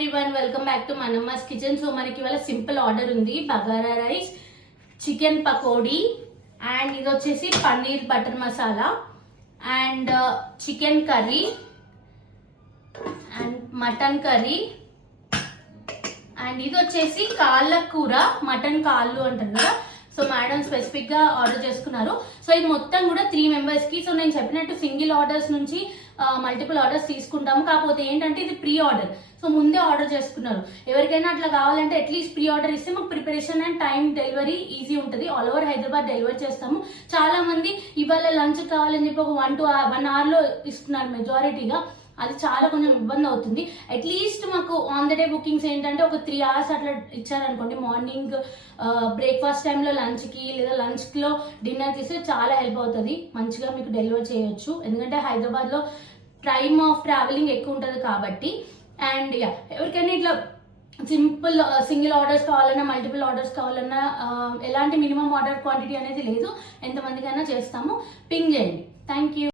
Everyone, welcome back to Manamma's kitchen. So మనకి ఇవాళ simple order ఉంది. Bagara rice, chicken pakodi and ఇది వచ్చేసి paneer butter masala and chicken curry and mutton curry and ఇది వచ్చేసి కాళ్ళ కూర, మటన్ కాళ్ళు అంటారు కదా. సో మేడం స్పెసిఫిక్ గా ఆర్డర్ చేసుకున్నారు. సో ఇది మొత్తం కూడా 3 members కి. సో నేను చెప్పినట్టు సింగిల్ ఆర్డర్స్ నుంచి మల్టిపుల్ ఆర్డర్స్ తీసుకుంటాము. కాకపోతే ఏంటంటే ఇది ప్రీ ఆర్డర్, సో ముందే ఆర్డర్ చేసుకున్నారు. ఎవరికైనా అట్లా కావాలంటే అట్లీస్ట్ ప్రీ ఆర్డర్ ఇస్తే మాకు preparation and time delivery easy ఉంటుంది. ఆల్ ఓవర్ హైదరాబాద్ డెలివరీ చేస్తాము. చాలా మంది ఇవాళ లంచ్ కావాలని చెప్పి ఒక 1 to 1 hour లో ఇస్తున్నారు మెజారిటీగా. అది చాలా కొంచెం ఇబ్బంది అవుతుంది. అట్లీస్ట్ మాకు ఆన్ ద డే బుకింగ్స్ ఏంటంటే ఒక 3 hours అట్లా ఇచ్చారనుకోండి. మార్నింగ్ బ్రేక్ఫాస్ట్ టైంలో లంచ్కి లేదా లంచ్లో డిన్నర్కి ఇస్తే చాలా హెల్ప్ అవుతుంది. మంచిగా మీకు డెలివర్ చేయొచ్చు. ఎందుకంటే హైదరాబాద్లో టైమ్ ఆఫ్ ట్రావెలింగ్ ఎక్కువ ఉంటుంది కాబట్టి. అండ్ ఎవరికైనా ఇట్లా సింపుల్ సింగిల్ ఆర్డర్స్ కావాలన్నా మల్టిపుల్ ఆర్డర్స్ కావాలన్నా ఎలాంటి మినిమం ఆర్డర్ క్వాంటిటీ అనేది లేదు. ఎంతమందికైనా చేస్తాము. పింగ్ చేయండి. Thank you.